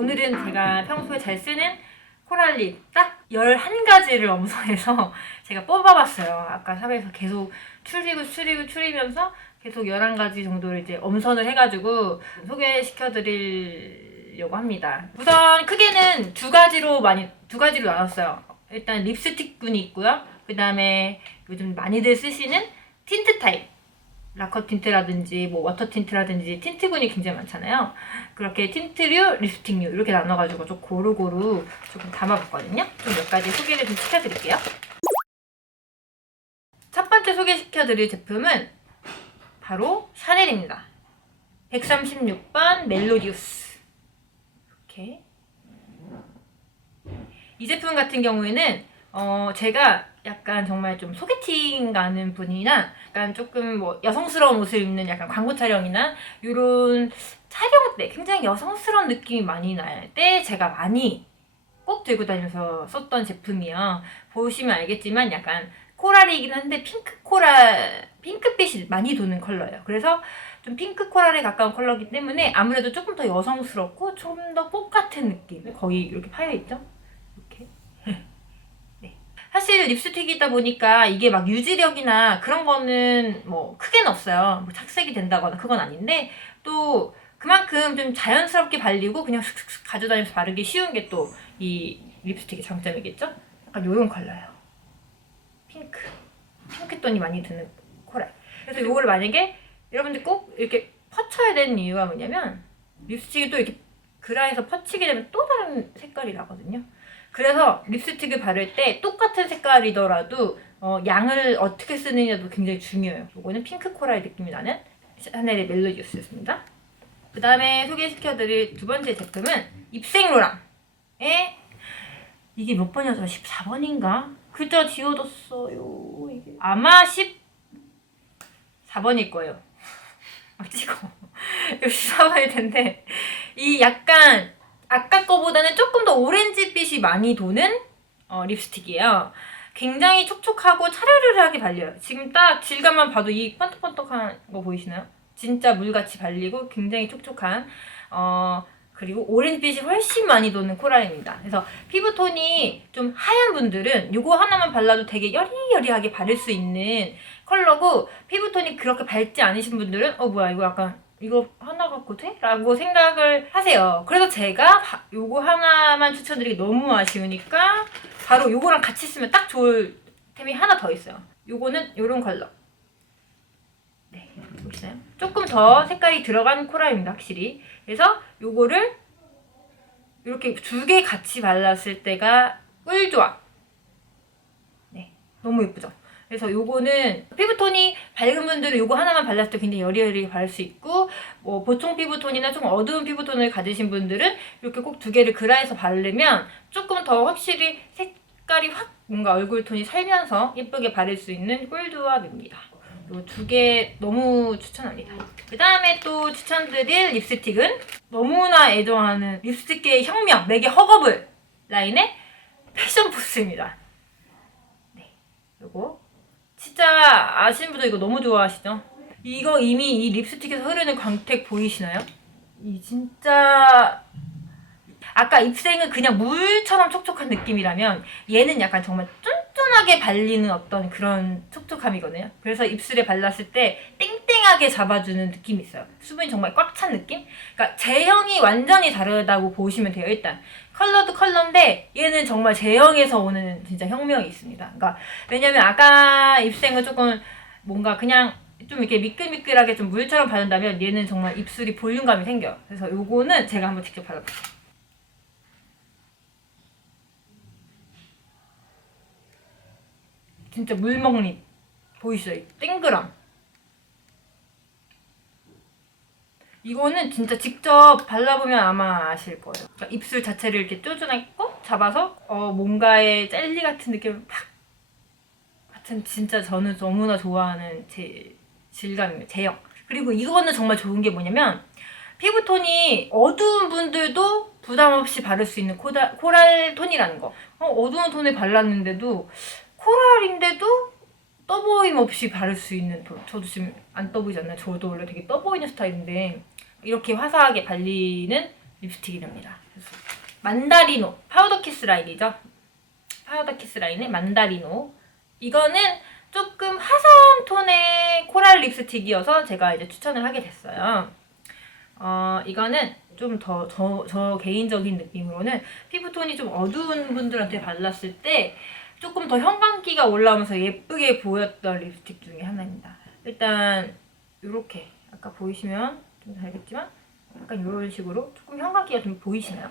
오늘은 제가 평소에 잘 쓰는 코랄립 딱 11가지를 엄선해서 제가 뽑아봤어요. 아까 샵에서 계속 추리면서 계속 11가지 정도를 이제 엄선을 해가지고 소개시켜드리려고 합니다. 우선 크게는 두 가지로 나눴어요. 일단 립스틱분이 있고요. 그 다음에 요즘 많이들 쓰시는 틴트 타입. 라커 틴트라든지 뭐 워터 틴트라든지 틴트군이 굉장히 많잖아요. 그렇게 틴트류, 립스틱류 이렇게 나눠가지고 좀 고루고루 조금 담아봤거든요. 좀 몇 가지 소개를 좀 시켜드릴게요. 첫 번째 소개시켜드릴 제품은 바로 샤넬입니다. 136번 멜로디우스. 이렇게 이 제품 같은 경우에는 제가 약간 정말 좀 소개팅 가는 분이나 약간 조금 뭐 여성스러운 옷을 입는 약간 광고 촬영이나 이런 촬영 때 굉장히 여성스러운 느낌이 많이 날 때 제가 많이 꼭 들고 다니면서 썼던 제품이에요. 보시면 알겠지만 약간 코랄이긴 한데 핑크빛이 많이 도는 컬러예요. 그래서 좀 핑크 코랄에 가까운 컬러이기 때문에 아무래도 조금 더 여성스럽고 좀 더 꽃 같은 느낌. 거의 이렇게 파여있죠? 이렇게. 사실 립스틱이다 보니까 이게 막 유지력이나 그런 거는 뭐 크게는 없어요. 뭐 착색이 된다거나 그건 아닌데 또 그만큼 좀 자연스럽게 발리고 그냥 슥슥슥 가져다니면서 바르기 쉬운 게 또 이 립스틱의 장점이겠죠? 약간 요런 컬러예요. 핑크톤이 많이 드는 코랄. 그래서 요거를 만약에 여러분들 꼭 이렇게 퍼쳐야 되는 이유가 뭐냐면 립스틱이 또 이렇게 그라에서 퍼치게 되면 또 다른 색깔이 나거든요. 그래서 립스틱을 바를 때 똑같은 색깔이더라도 양을 어떻게 쓰느냐도 굉장히 중요해요. 이거는 핑크 코랄 느낌이 나는 샤넬의 멜로디우스였습니다. 그 다음에 소개시켜드릴 두 번째 제품은 입생로랑의 이게 몇 번이었어요? 14번인가? 글자 지워졌어요. 이게 아마 14번일 거예요. 막 찍어. 14번일 텐데 이 약간 아까 거보다는 조금 더 오렌지빛이 많이 도는 립스틱이에요. 굉장히 촉촉하고 차르르르하게 발려요. 지금 딱 질감만 봐도 이 번떡번떡한 거 보이시나요? 진짜 물같이 발리고 굉장히 촉촉한 그리고 오렌지빛이 훨씬 많이 도는 코랄입니다. 그래서 피부톤이 좀 하얀 분들은 이거 하나만 발라도 되게 여리여리하게 바를 수 있는 컬러고 피부톤이 그렇게 밝지 않으신 분들은 뭐야 이거 약간 이거 하나 갖고 돼? 라고 생각을 하세요. 그래서 제가 요거 하나만 추천드리기 너무 아쉬우니까 바로 요거랑 같이 쓰면 딱 좋을 템이 하나 더 있어요. 요거는 요런 컬러. 네, 보시나요? 조금 더 색깔이 들어간 코랄입니다, 확실히. 그래서 요거를 이렇게 두 개 같이 발랐을 때가 꿀조합. 네, 너무 예쁘죠? 그래서 요거는 피부톤이 밝은 분들은 요거 하나만 발랐을 때 굉장히 여리여리하게 바를 수 있고 뭐 보통 피부톤이나 좀 어두운 피부톤을 가지신 분들은 이렇게 꼭 두 개를 그라해서 바르면 조금 더 확실히 색깔이 확 뭔가 얼굴 톤이 살면서 예쁘게 바를 수 있는 꿀조합입니다. 요 두 개 너무 추천합니다. 그 다음에 또 추천드릴 립스틱은 너무나 애정하는 립스틱계의 혁명, 맥의 허거블 라인의 패션포스입니다. 네, 요거 진짜 아시는 분들 이거 너무 좋아하시죠? 이거 이미 이 립스틱에서 흐르는 광택 보이시나요? 이 진짜 아까 입생은 그냥 물처럼 촉촉한 느낌이라면 얘는 약간 정말 쫀쫀하게 발리는 어떤 그런 촉촉함이거든요. 그래서 입술에 발랐을 때 땡땡하게 잡아주는 느낌이 있어요. 수분이 정말 꽉 찬 느낌? 그러니까 제형이 완전히 다르다고 보시면 돼요. 일단 컬러도 컬러인데 얘는 정말 제형에서 오는 진짜 혁명이 있습니다. 그러니까 왜냐면 아까 입생은 조금 뭔가 그냥 좀 이렇게 미끌미끌하게 좀 물처럼 바른다면 얘는 정말 입술이 볼륨감이 생겨요. 그래서 요거는 제가 한번 직접 발라볼게요. 진짜 물먹립 보이시죠? 이 땡그랑 이거는 진짜 직접 발라보면 아마 아실 거예요. 그러니까 입술 자체를 이렇게 쪼잔하게 꼭 잡아서 뭔가의 젤리 같은 느낌을 팍 같은 진짜 저는 너무나 좋아하는 제 질감이에요. 제형. 그리고 이거는 정말 좋은 게 뭐냐면 피부톤이 어두운 분들도 부담 없이 바를 수 있는 코랄 톤이라는 거. 어두운 톤에 발랐는데도 코랄인데도 떠보임 없이 바를 수 있는 톤. 저도 지금 안 떠보이지 않나요? 저도 원래 되게 떠보이는 스타일인데 이렇게 화사하게 발리는 립스틱이랍니다. 그래서 만다리노 파우더 키스 라인이죠. 파우더 키스 라인의 만다리노. 이거는 조금 화사한 톤의 코랄 립스틱이어서 제가 이제 추천을 하게 됐어요. 이거는 좀 더 저 개인적인 느낌으로는 피부톤이 좀 어두운 분들한테 발랐을 때 조금 더 형광기가 올라오면서 예쁘게 보였던 립스틱 중에 하나입니다. 일단 이렇게 아까 보이시면 좀 알겠지만 약간 이런 식으로 조금 형광기가 좀 보이시나요?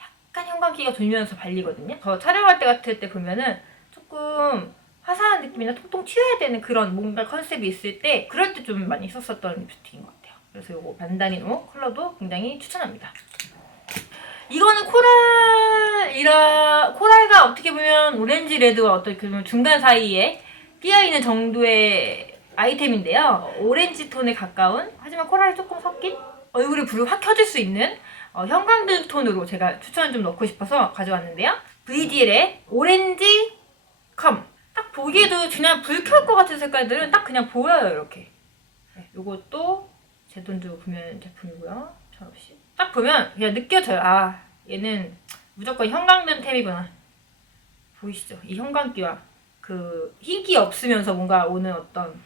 약간 형광기가 돌면서 발리거든요. 저 촬영할 때 같을 때 보면은 조금 화사한 느낌이나 통통 튀어야 되는 그런 뭔가 컨셉이 있을 때 그럴 때 좀 많이 썼었던 립스틱인 것 같아요. 그래서 이거 반다리노 컬러도 굉장히 추천합니다. 이거는 코랄과 어떻게 보면 오렌지 레드와 어떻게 보면 중간 사이에 끼어있는 정도의 아이템인데요. 오렌지 톤에 가까운 하지만 코랄이 조금 섞인 얼굴에 불이 확 켜질 수 있는 형광등 톤으로 제가 추천을 좀 넣고 싶어서 가져왔는데요. VDL의 오렌지 컴. 딱 보기에도 그냥 불 켤 것 같은 색깔들은 딱 그냥 보여요, 이렇게. 네, 요것도 제 돈 주고 구매한 제품이고요. 철없이. 딱 보면 그냥 느껴져요. 아, 얘는 무조건 형광등 템이구나. 보이시죠? 이 형광기와 그 흰기 없으면서 뭔가 오는 어떤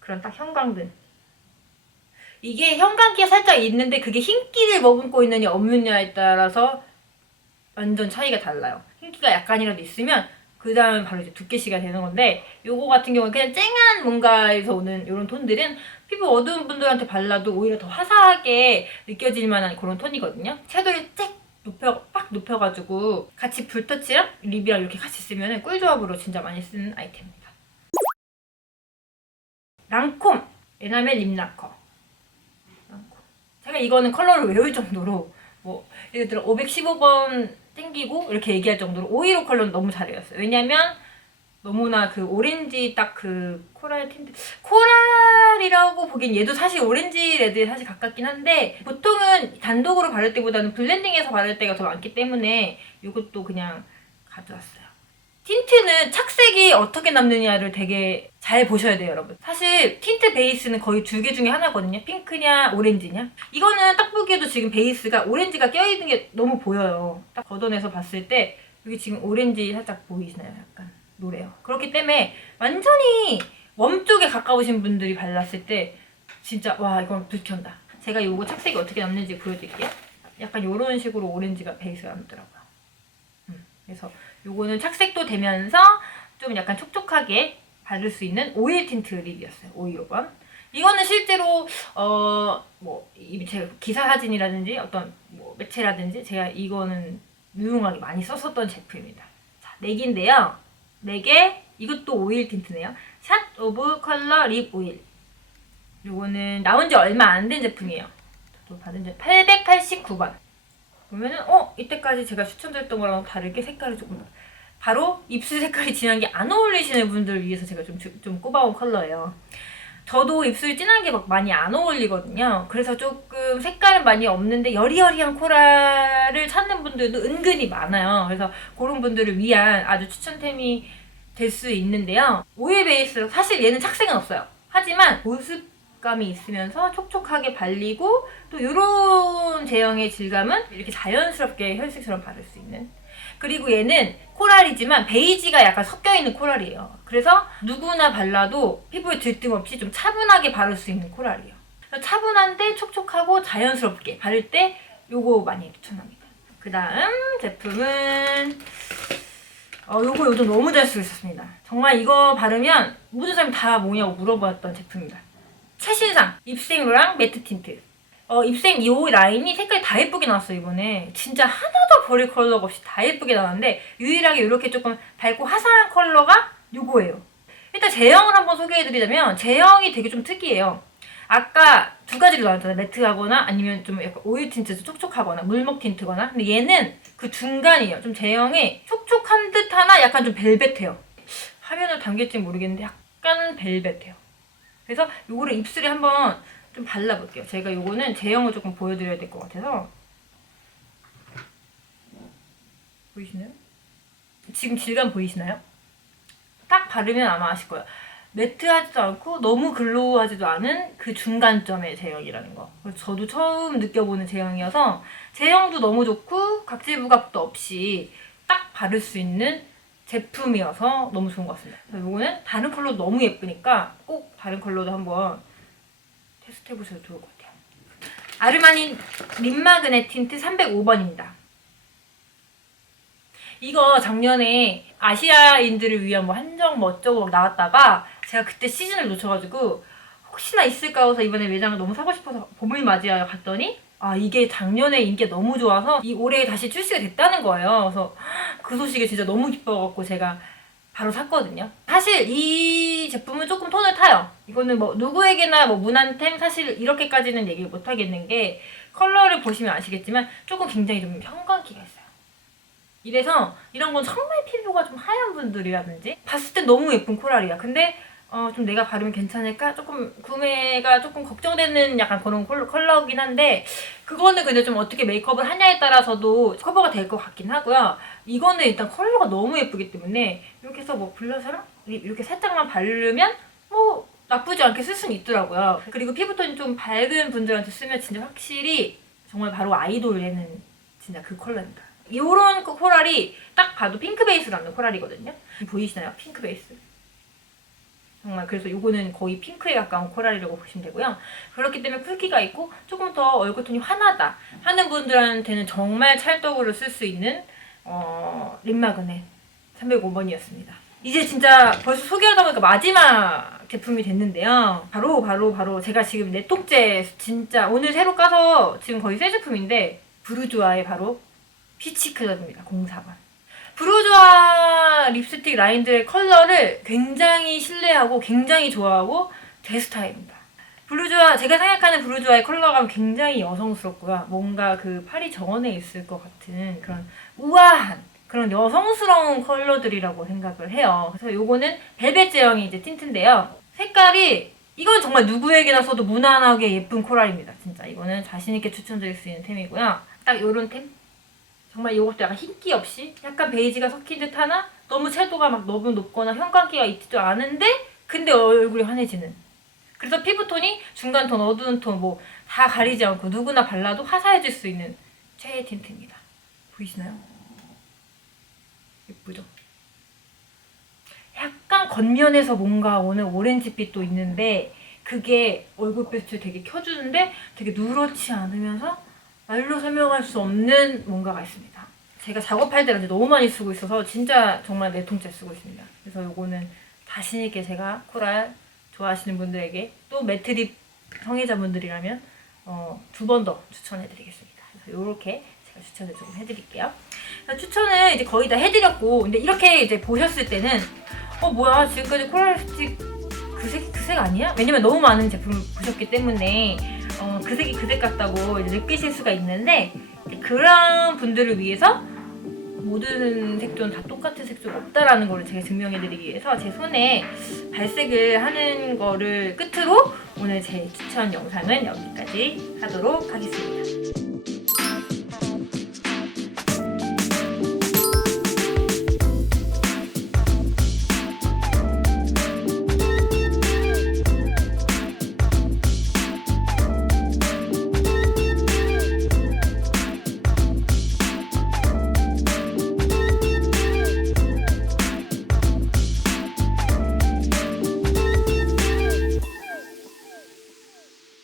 그런 딱 형광등. 이게 형광기가 살짝 있는데 그게 흰기를 머금고 있느냐 없느냐에 따라서 완전 차이가 달라요. 흰기가 약간이라도 있으면 그 다음에 바로 이제 두께시가 되는 건데 요거 같은 경우는 그냥 쨍한 뭔가에서 오는 이런 톤들은 피부 어두운 분들한테 발라도 오히려 더 화사하게 느껴질 만한 그런 톤이거든요. 섀도우를 빡 높여가지고 같이 붉터치랑 립이랑 이렇게 같이 쓰면 꿀조합으로 진짜 많이 쓰는 아이템입니다. 랑콤 에나멜 립 라커. 제가 이거는 컬러를 외울 정도로 뭐 예를 들어 515번 땡기고 이렇게 얘기할 정도로 515 컬러는 너무 잘 외웠어요. 왜냐면 너무나 그 오렌지 딱 그 코랄 틴트 코랄이라고 보기엔 얘도 사실 오렌지 레드에 사실 가깝긴 한데 보통은 단독으로 바를 때보다는 블렌딩해서 바를 때가 더 많기 때문에 이것도 그냥 가져왔어요. 틴트는 착색이 어떻게 남느냐를 되게 잘 보셔야 돼요, 여러분. 사실 틴트 베이스는 거의 두 개 중에 하나거든요. 핑크냐 오렌지냐. 이거는 딱 보기에도 지금 베이스가 오렌지가 껴있는 게 너무 보여요. 딱 걷어내서 봤을 때 여기 지금 오렌지 살짝 보이시나요? 약간 노래요. 그렇기 때문에 완전히 웜 쪽에 가까우신 분들이 발랐을 때 진짜 와 이건 불켠다. 제가 이거 착색이 어떻게 남는지 보여드릴게요. 약간 이런 식으로 오렌지가 베이스가 남더라고요. 그래서 요거는 착색도 되면서 좀 약간 촉촉하게 바를 수 있는 오일 틴트 립이었어요. 515번. 이거는 실제로 뭐 제가 기사 사진이라든지 어떤 뭐 매체라든지 제가 이거는 유용하게 많이 썼었던 제품입니다. 자, 4개인데요. 4개. 이것도 오일 틴트네요. 샷 오브 컬러 립 오일. 요거는 나온 지 얼마 안 된 제품이에요. 저도 받은 지 889번. 보면은 이때까지 제가 추천드렸던 거랑 다르게 색깔이 조금 바로 입술 색깔이 진한 게 안 어울리시는 분들을 위해서 제가 좀 꼽아온 컬러예요. 저도 입술이 진한 게 막 많이 안 어울리거든요. 그래서 조금 색깔은 많이 없는데 여리여리한 코랄을 찾는 분들도 은근히 많아요. 그래서 그런 분들을 위한 아주 추천템이 될 수 있는데요. 오일 베이스로 사실 얘는 착색은 없어요. 하지만 보습감이 있으면서 촉촉하게 발리고 또 이런 제형의 질감은 이렇게 자연스럽게 혈색처럼 바를 수 있는. 그리고 얘는 코랄이지만 베이지가 약간 섞여있는 코랄이에요. 그래서 누구나 발라도 피부에 들뜸 없이 좀 차분하게 바를 수 있는 코랄이에요. 차분한데 촉촉하고 자연스럽게 바를 때 요거 많이 추천합니다. 그 다음 제품은 요거 요즘 너무 잘 쓰고 있었습니다. 정말 이거 바르면 모든 사람이 다 뭐냐고 물어봤던 제품입니다. 최신상 입생로랑 매트 틴트. 입생 2호 라인이 색깔이 다 예쁘게 나왔어요, 이번에. 진짜 하나도 버릴 컬러가 없이 다 예쁘게 나왔는데 유일하게 이렇게 조금 밝고 화사한 컬러가 요거예요. 일단 제형을 한번 소개해드리자면 제형이 되게 좀 특이해요. 아까 두 가지로 나왔잖아요. 매트하거나 아니면 좀 약간 오일 틴트 촉촉하거나 물먹 틴트거나. 근데 얘는 그 중간이에요. 좀 제형이 촉촉한 듯 하나 약간 좀 벨벳해요. 화면을 담길지 모르겠는데 약간 벨벳해요. 그래서 요거를 입술에 한번 좀 발라볼게요. 제가 요거는 제형을 조금 보여드려야 될 것 같아서. 보이시나요? 지금 질감 보이시나요? 딱 바르면 아마 아실 거예요. 매트하지도 않고 너무 글로우하지도 않은 그 중간점의 제형이라는 거. 그래서 저도 처음 느껴보는 제형이어서 제형도 너무 좋고 각질 부각도 없이 딱 바를 수 있는 제품이어서 너무 좋은 것 같습니다. 이거는 다른 컬러도 너무 예쁘니까 꼭 다른 컬러도 한번 테스트 해보셔도 좋을 것 같아요. 아르마니 립마그넷 틴트 305번입니다. 이거 작년에 아시아인들을 위한 뭐 한정 뭐 어쩌고 막 나왔다가 제가 그때 시즌을 놓쳐가지고 혹시나 있을까 해서 이번에 매장을 너무 사고 싶어서 봄을 맞이하여 갔더니 이게 작년에 인기가 너무 좋아서 이 올해 다시 출시가 됐다는 거예요. 그래서 그 소식에 진짜 너무 기뻐갖고 제가 바로 샀거든요. 사실 이 제품은 조금 톤을 타요. 이거는 뭐 누구에게나 뭐 무난템 사실 이렇게까지는 얘기를 못 하겠는 게 컬러를 보시면 아시겠지만 조금 굉장히 좀 형광기가 있어요. 이래서 이런 건 정말 피부가 좀 하얀 분들이라든지 봤을 땐 너무 예쁜 코랄이야. 근데 좀 내가 바르면 괜찮을까? 조금 구매가 조금 걱정되는 약간 그런 컬러긴 한데 그거는 근데 좀 어떻게 메이크업을 하냐에 따라서도 커버가 될 것 같긴 하고요. 이거는 일단 컬러가 너무 예쁘기 때문에 이렇게 해서 뭐 블러셔랑 이렇게 살짝만 바르면 뭐 나쁘지 않게 쓸 수는 있더라고요. 그리고 피부톤이 좀 밝은 분들한테 쓰면 진짜 확실히 정말 바로 아이돌 되는 진짜 그 컬러입니다. 이런 코랄이 딱 봐도 핑크 베이스라는 코랄이거든요. 보이시나요? 핑크 베이스. 정말 그래서 이거는 거의 핑크에 가까운 코랄이라고 보시면 되고요. 그렇기 때문에 붉기가 있고 조금 더 얼굴톤이 환하다 하는 분들한테는 정말 찰떡으로 쓸 수 있는 립마그넷 305번이었습니다. 이제 진짜 벌써 소개하다 보니까 마지막 제품이 됐는데요. 바로 제가 지금 4통째 진짜 오늘 새로 까서 지금 거의 새 제품인데 부르주아의 바로 피치 클럽입니다. 04번. 부르주아 립스틱 라인들의 컬러를 굉장히 신뢰하고 굉장히 좋아하고 제 스타일입니다. 부르주아, 제가 생각하는 부르주아의 컬러감은 굉장히 여성스럽고요. 뭔가 그 파리 정원에 있을 것 같은 그런 우아한 그런 여성스러운 컬러들이라고 생각을 해요. 그래서 요거는 벨벳 제형이 이제 틴트인데요. 색깔이 이건 정말 누구에게나 써도 무난하게 예쁜 코랄입니다. 진짜 이거는 자신있게 추천드릴 수 있는 템이고요. 딱 요런 템? 정말 이것도 약간 흰기 없이 약간 베이지가 섞인 듯 하나 너무 채도가 막 너무 높거나 형광기가 있지도 않은데 근데 얼굴이 환해지는 그래서 피부톤이 중간톤, 어두운 톤 뭐 다 가리지 않고 누구나 발라도 화사해질 수 있는 최애 틴트입니다. 보이시나요? 예쁘죠? 약간 겉면에서 뭔가 오는 오렌지빛도 있는데 그게 얼굴빛을 되게 켜주는데 되게 누렇지 않으면서 말로 설명할 수 없는 뭔가가 있습니다. 제가 작업할 때 너무 많이 쓰고 있어서 진짜 정말 4통째 쓰고 있습니다. 그래서 요거는 자신있게 제가 코랄 좋아하시는 분들에게 또 매트립 성애자분들이라면 2번 더 추천해드리겠습니다. 그래서 요렇게 제가 추천을 좀 해드릴게요. 추천을 이제 거의 다 해드렸고 근데 이렇게 이제 보셨을 때는 뭐야 지금까지 코랄 립스틱 그 색 아니야? 왜냐면 너무 많은 제품을 보셨기 때문에 그 색이 그 색 같다고 이제 느끼실 수가 있는데 그런 분들을 위해서 모든 색조는 다 똑같은 색조가 없다라는 거를 제가 증명해드리기 위해서 제 손에 발색을 하는 거를 끝으로 오늘 제 추천 영상은 여기까지 하도록 하겠습니다.